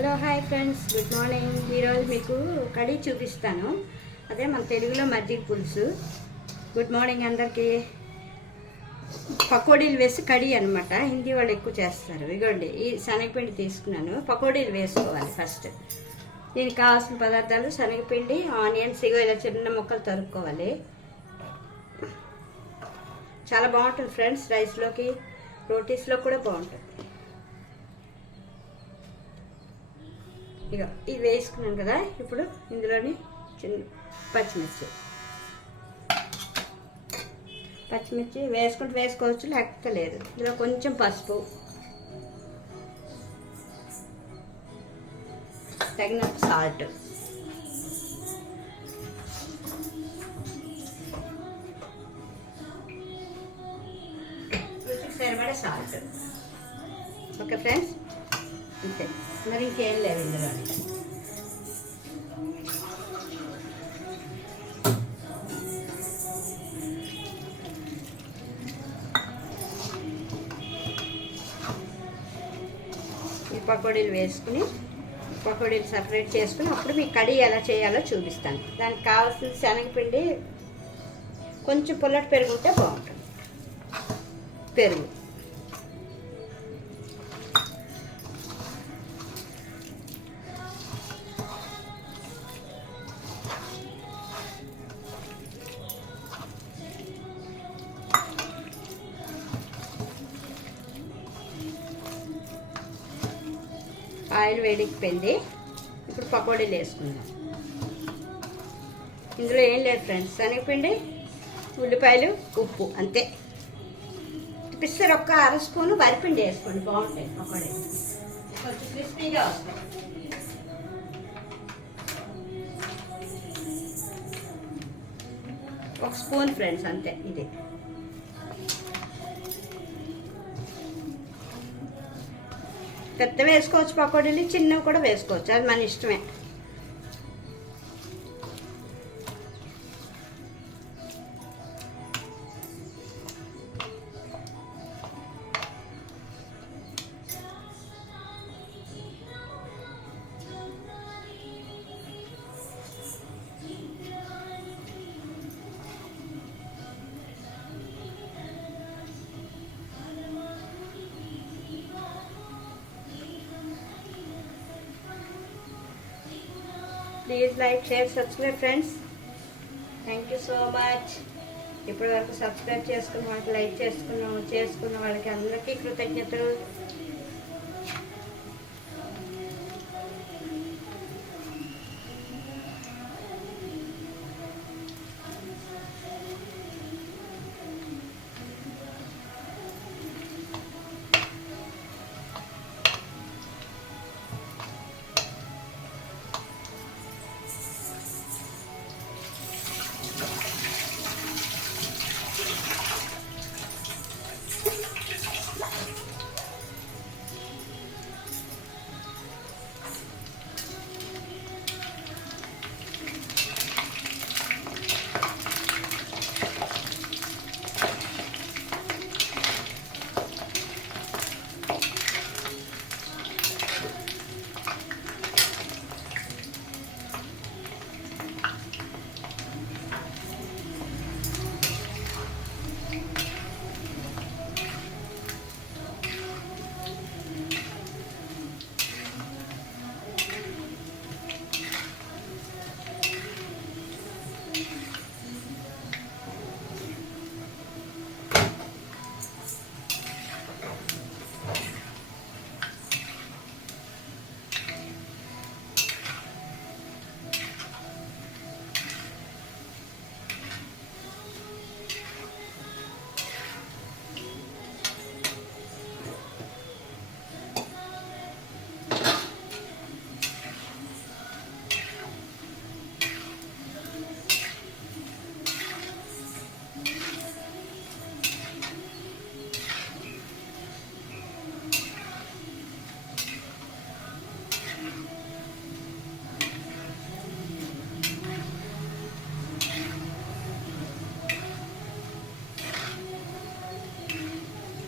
Hello hi friends, good morning. ఈరోజు మీకు కడీ చూపిస్తాను. అదే మన తెలుగులో మజ్జిగ పులుసు. గుడ్ మార్నింగ్ అందరికీ. పకోడీలు వేసి కడీ అనమాట. హిందీ వాళ్ళు ఎక్కువ చేస్తారు. ఇదిగోండి, ఈ శనగపిండి తీసుకున్నాను. పకోడీలు వేసుకోవాలి ఫస్ట్. దీనికి కావాల్సిన పదార్థాలు: శనగపిండి, ఆనియన్స్, ఇలా చిన్న ముక్కలు తరుక్కోవాలి. చాలా బాగుంటుంది ఫ్రెండ్స్, రైస్లోకి రోటీస్లో కూడా బాగుంటుంది. ఇక ఇది వేసుకున్నాను కదా, ఇప్పుడు ఇందులోని చిన్న పచ్చిమిర్చి వేసుకుంటూ వేసుకోవచ్చు, లేకపోతే లేదు. ఇందులో కొంచెం పసుపు, తగినంత సాల్ట్, రుచికి సరిపడే సాల్ట్. ఓకే ఫ్రెండ్స్, అంతే. మరి ఇంకేం లేవు ఇందులో. ఈ పకోడీలు వేసుకుని పకోడీలు సపరేట్ చేసుకుని అప్పుడు మీకు కడీ ఎలా చేయాలో చూపిస్తాను. దానికి కావాల్సిన శనగపిండి, కొంచెం పుల్లటి పెరుగు ఉంటే బాగుంటుంది. పెరుగు, ఆయిల్ వేడెక్కిపోయింది. ఇప్పుడు పకోడీలు వేసుకుందాం. ఇందులో ఏం లేదు ఫ్రెండ్స్, శనగపిండి, ఉల్లిపాయలు, ఉప్పు, అంతే. పిస్తర్ ఒక్క అర స్పూను వరిపిండి వేసుకోండి, బాగుంటాయి పకోడీ, కొంచెం క్రిస్పీగా వస్తాయి. ఒక స్పూన్ ఫ్రెండ్స్, అంతే. ఇది పెద్ద వేసుకోవచ్చు పకోడీలు, చిన్నవి కూడా వేసుకోవచ్చు, అది మన ఇష్టమే. Please like, share, subscribe friends. Thank you so much. ఇప్పటి వరకు సబ్స్క్రైబ్ చేసుకున్న వాళ్ళకి, లైక్ చేసుకున్న వాళ్ళకి అందరికీ కృతజ్ఞతలు.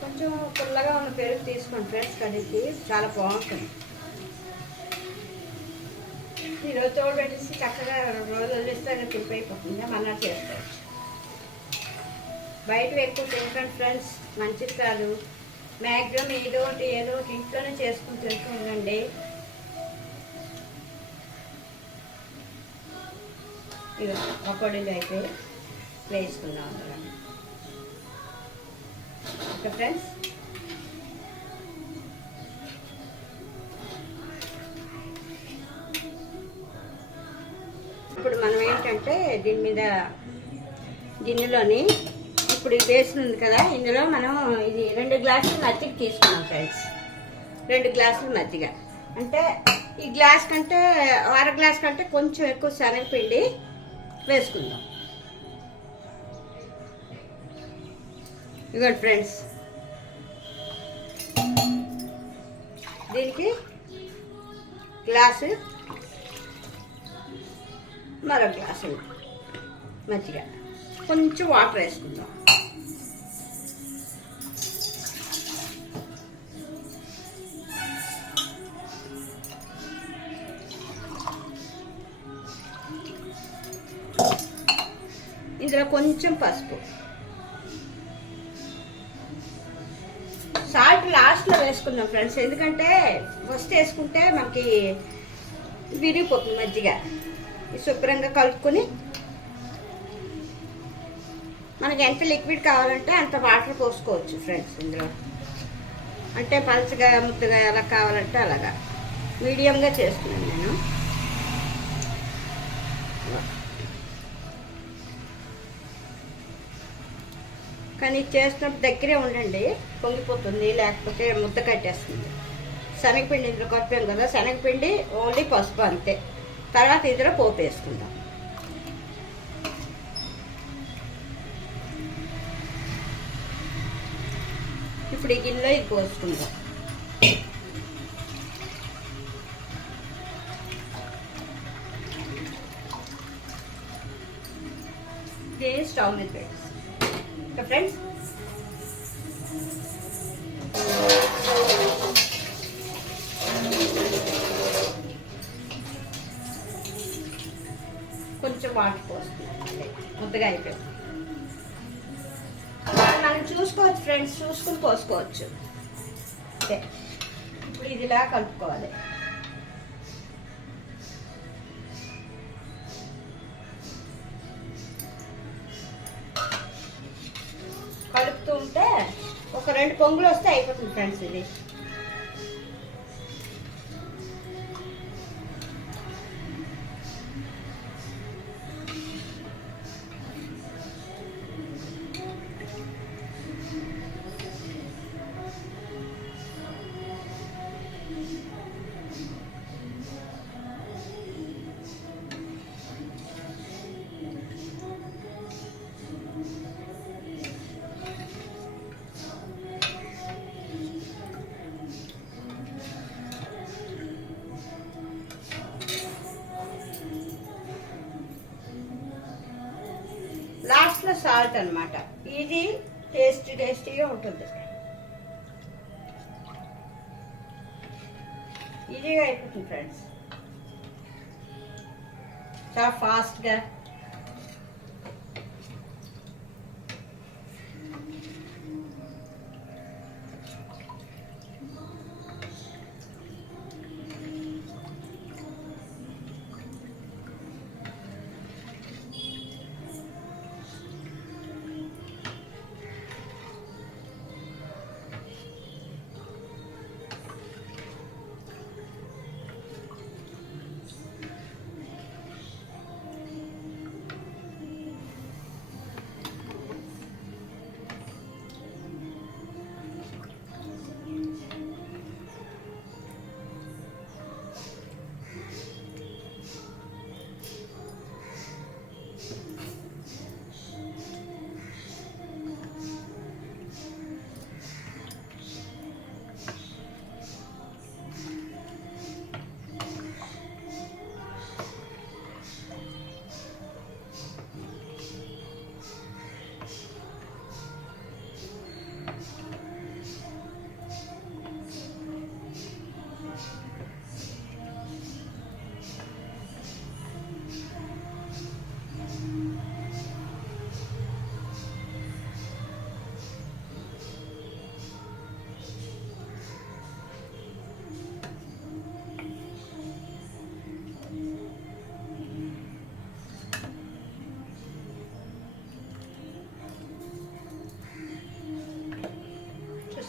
కొంచెం పుల్లగా ఉన్న పెరుగు తీసుకోండి ఫ్రెండ్స్, కడిగి చాలా బాగుంటుంది. ఈరోజు తోడు పెట్టేసి చక్కగా 2 రోజులు వదిలేస్తే తిప్పి అయిపోతుంది, మళ్ళీ చేసుకోవచ్చు. బయట ఎక్కువ తినకండి ఫ్రెండ్స్, మంచిది కాదు. మ్యాక్సిమం ఏదో ఒకటి ఇంట్లోనే చేసుకుని తింటూ ఉండండి. ఇక పకోడీలు అయితే వేసుకుందాం అందులో. ఓకే ఫ్రెండ్స్, ఇప్పుడు మనం ఏంటంటే దీని మీద గిన్నెలోని ఇప్పుడు ఇది వేస్తుంది కదా, ఇందులో మనం ఇది 2 గ్లాసులు మజ్జిగ తీసుకున్నాం ఫ్రెండ్స్. 2 గ్లాసులు మజ్జిగ అంటే ఈ గ్లాస్ కంటే 1/2 గ్లాస్ కంటే కొంచెం ఎక్కువ శనగపిండి వేసుకుందాం. ఇదిగోండి ఫ్రెండ్స్, దీనికి గ్లాసు మరో గ్లాసు మజ్జిగ, కొంచెం వాటర్ వేసుకుందాం. ఇందులో కొంచెం పసుపు, సాల్ట్ లాస్ట్లో వేసుకుందాం ఫ్రెండ్స్, ఎందుకంటే ఫస్ట్ వేసుకుంటే మనకి విరిగిపోతుంది మజ్జిగ. శుభ్రంగా కలుపుకొని మనకి ఎంత లిక్విడ్ కావాలంటే అంత వాటర్ పోసుకోవచ్చు ఫ్రెండ్స్ ఇందులో. అంటే పలుచగా ముద్దగా ఎలా కావాలంటే అలాగా మీడియంగా చేస్తున్నాను నేను. కానీ చేస్తున్నప్పుడు దగ్గరే ఉండండి, పొంగిపోతుంది, లేకపోతే ముద్ద కట్టేస్తుంది. శనగపిండి ఇందులో కలిపాం కదా, శనగపిండి ఓన్లీ పసుపు అంతే. తర్వాత ఇందులో పోపు వేసుకుందాం. ఇప్పుడు ఈ గిన్నెలో ఇది పోసుకుందాం. ఇది స్టవ్ మీద పెట్టేసి ఫ్రెండ్స్, కొంచెం వాటర్ పోస్తున్నాం, ముద్దగా అయిపోయింది. మనం చూసుకోవచ్చు ఫ్రెండ్స్, చూసుకుని పోసుకోవచ్చు. ఓకే, ఇప్పుడు ఇదిలా కలుపుకోవాలి. కలుపుతూ ఉంటే ఒక 2 పొంగులు వస్తే అయిపోతుంది ఫ్రెండ్స్. ఇది లాస్ట్లో సాల్ట్ అన్నమాట. ఇది టేస్టీగా ఉంటుంది. ఈజీగా అయిపోతుంది ఫ్రెండ్స్, చాలా ఫాస్ట్గా.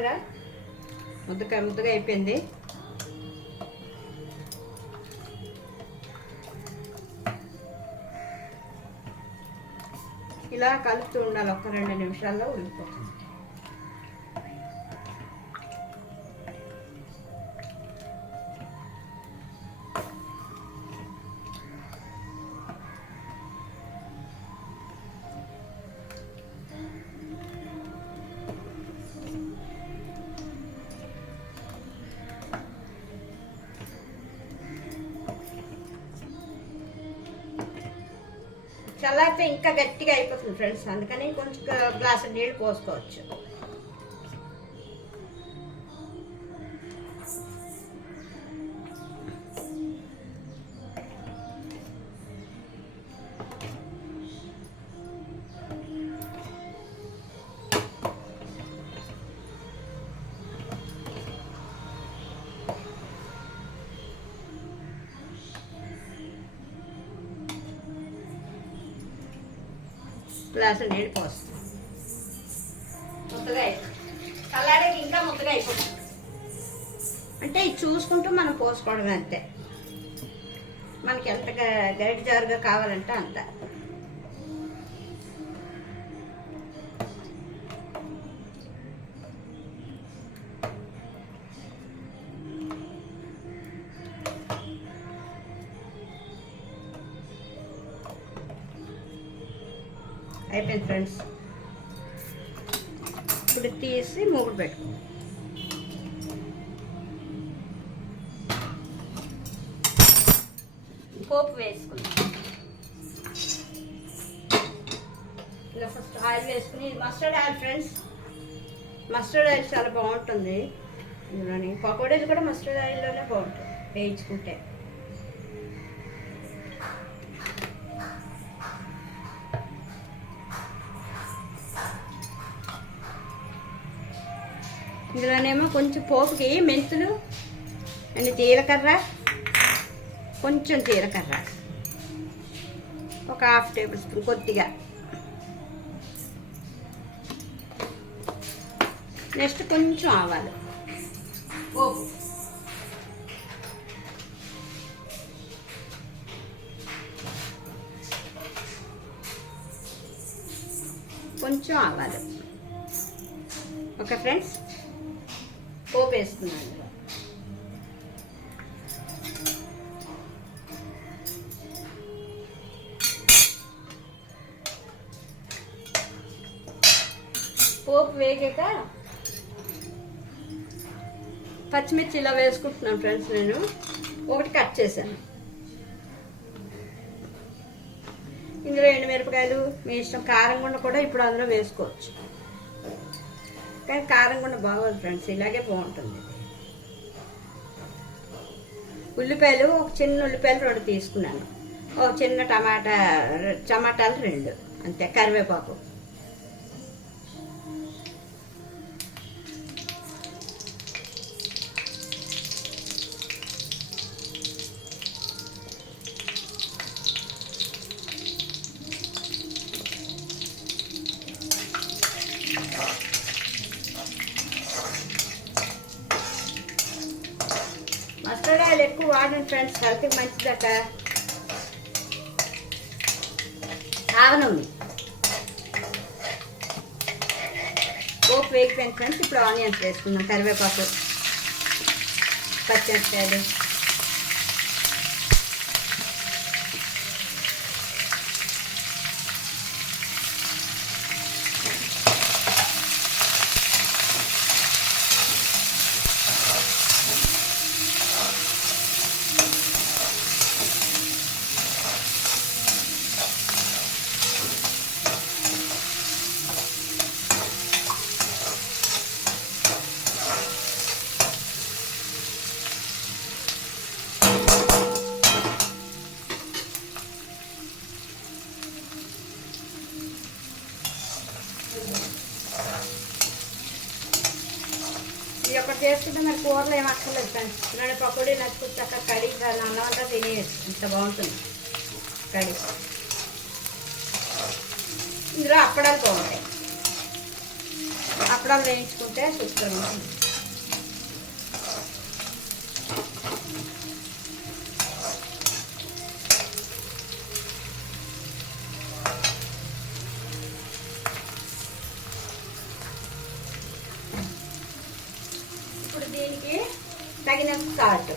చూసారా, ముద్దగా అయిపోయింది. ఇలా కలుపుతూ ఉండాలి, ఒక 2 నిమిషాల్లో ఉడికిపోతుంది. చల్లారితే ఇంకా గట్టిగా అయిపోతుంది ఫ్రెండ్స్, అందుకని కొంచెం గ్లాసు నీళ్ళు పోసుకోవచ్చు. గ్లాసు నీళ్ళు పోస్తాం. ముద్దగా అయిపోతుంది, చల్లారికి ఇంకా ముద్దగా అయిపోతుంది. అంటే ఇది చూసుకుంటూ మనం పోసుకోవడం అంతే, మనకి ఎంత గరిటె జారుగా కావాలంటే అంత. అయిపోయింది ఫ్రెండ్స్. ఇప్పుడు తీసి మూగుడు పెట్టుకుందాం. పోపు వేసుకుందాం. ఇలా ఫస్ట్ ఆయిల్ వేసుకుని, mustard oil friends, mustard oil చాలా బాగుంటుంది. ఇందులోని పకోడీలు కూడా మస్టర్డ్ ఆయిల్లోనే బాగుంటుంది వేయించుకుంటే. ఇందులోనేమో కొంచెం పోపుకి మెంతులు అండ్ జీలకర్ర, కొంచెం జీలకర్ర, ఒక 1/2 టేబుల్ స్పూన్ కొద్దిగా. నెక్స్ట్ కొంచెం ఆవాలు, పోపు, కొంచెం ఆవాలు. ఓకే ఫ్రెండ్స్, పోపు వేస్తున్నాను. పోపు వేగాక పచ్చిమిర్చి ఇలా వేసుకుంటున్నాను ఫ్రెండ్స్. నేను ఒకటి కట్ చేశాను. ఇందులో ఎండుమిరపకాయలు మీ ఇష్టం, కారం కూడా ఇప్పుడు అందులో వేసుకోవచ్చు. కానీ కారం కూడా బాగోదు ఫ్రెండ్స్, ఇలాగే బాగుంటుంది. ఉల్లిపాయలు, ఒక చిన్న ఉల్లిపాయలు 2 తీసుకున్నాను. ఒక చిన్న టమాటాలు 2 అంతే. కరివేపాకు, మస్టర్డ్ ఆయిల్ ఎక్కువ వాడండి ఫ్రెండ్స్, హెల్త్కి మంచిదట. ఆవనూనె, పోపు వేగిపోయింది ఫ్రెండ్స్. ఇప్పుడు ఆనియన్స్ వేసుకుందాం, కరివేపాకు, పచ్చిమిరపకాయలు, ఇది ఒకటి చేసుకుంటే మరి కూరలు ఏం అక్కర్లేదు ఫ్రెండ్స్. నేను పకోడీ నచ్చుకొచ్చి అక్కడ కడిగి అన్నం అంతా తినేసి ఇంత బాగుంటుంది కడి. ఇందులో అప్పడాలు బాగుంటాయి. అప్పడాలు వేయించుకుంటే సూపర్ ఉంటుంది. ఇప్పుడు దీనికి తగినంత సాల్ట్,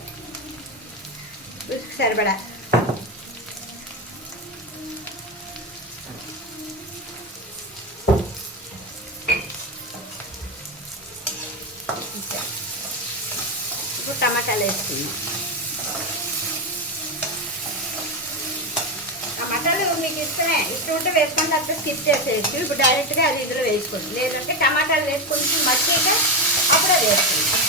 రుచికి సరిపడా. ఇప్పుడు టమాటాలు వేసుకుందాం. టమాటాలు మీకు ఇష్టం ఉంటే వేసుకొని తర్వాత స్కిప్ చేసేయచ్చు. ఇప్పుడు డైరెక్ట్గా అది ఇందులో వేసుకోవచ్చు. లేదంటే టమాటాలు వేసుకొని మట్టిక అప్పుడే వేసుకుంటాం.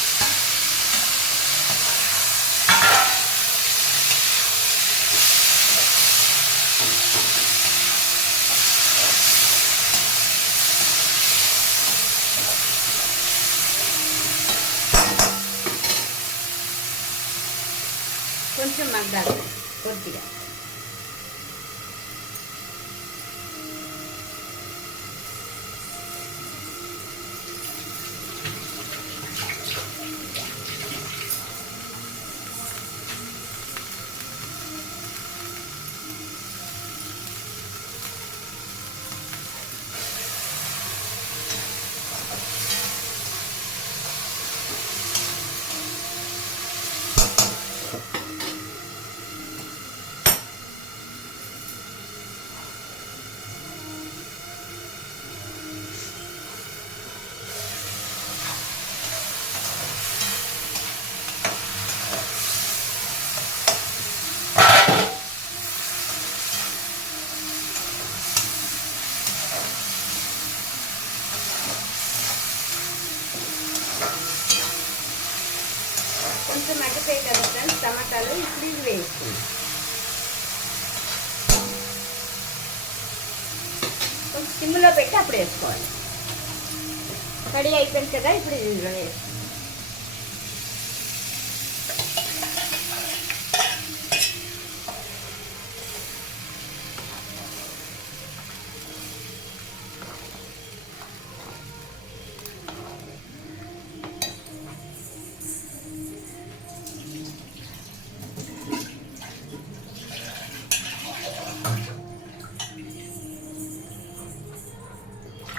కొంచెం మగ్గాలి కొద్దిగా. కొంచెం మగ్గిపోయి కదా ఫ్రెండ్స్ టమాటాలు. ఇప్పుడు ఇది వేసుకుందాం. కొంచెం సిమ్లో పెట్టి అప్పుడు వేసుకోవాలి. కడి అయిపోయింది కదా, ఇప్పుడు ఇది ఇందులో వేసుకోవాలి.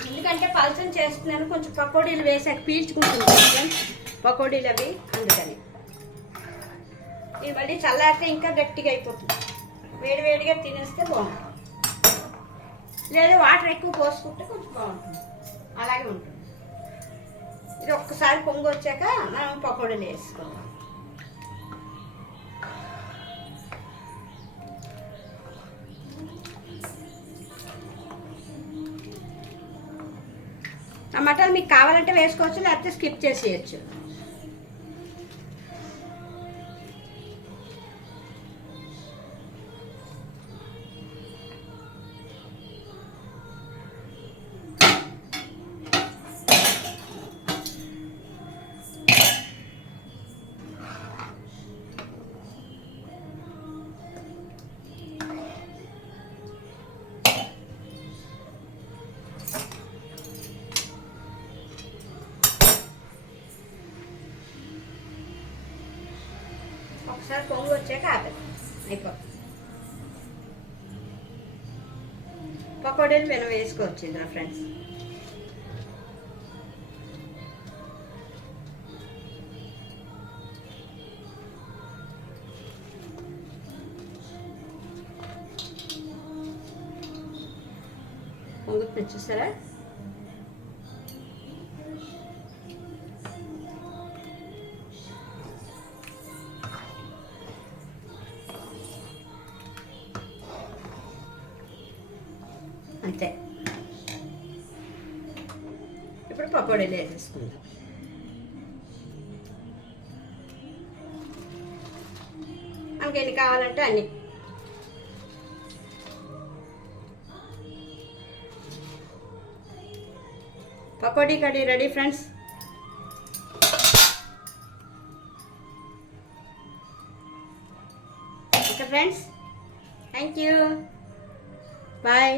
ఎందుకంటే పలచం చేస్తున్నాను, కొంచెం పకోడీలు వేసాక పీల్చుకుంటుంది పకోడీలు అవి, అందుకని. ఇది మళ్ళీ చల్లారితే ఇంకా గట్టిగా అయిపోతుంది. వేడివేడిగా తినేస్తే బాగుంటుంది. లేదా వాటర్ ఎక్కువ పోసుకుంటే కొంచెం బాగుంటుంది. అలాగే ఉంటుంది. ఇది ఒక్కసారి పొంగు వచ్చాక మనం పకోడీలు వేసుకోవాలి. టమాటాలు మీకు కావాలంటే వేసుకోవచ్చు, లేకపోతే స్కిప్ చేసేయచ్చు. ఒకసారి పొంగు వచ్చాక ఆపేది అయిపోతుంది. పకోడీలు మేము వేసుకోవచ్చు ఇందులో ఫ్రెండ్స్. పొంగుతుంది చూసారా. అంతే. ఇప్పుడు పకోడీలు వేసేసుకుందాం. మనకి ఎన్ని కావాలంటే అన్ని. Pakoda curry ready friends. Okay friends, thank you, bye.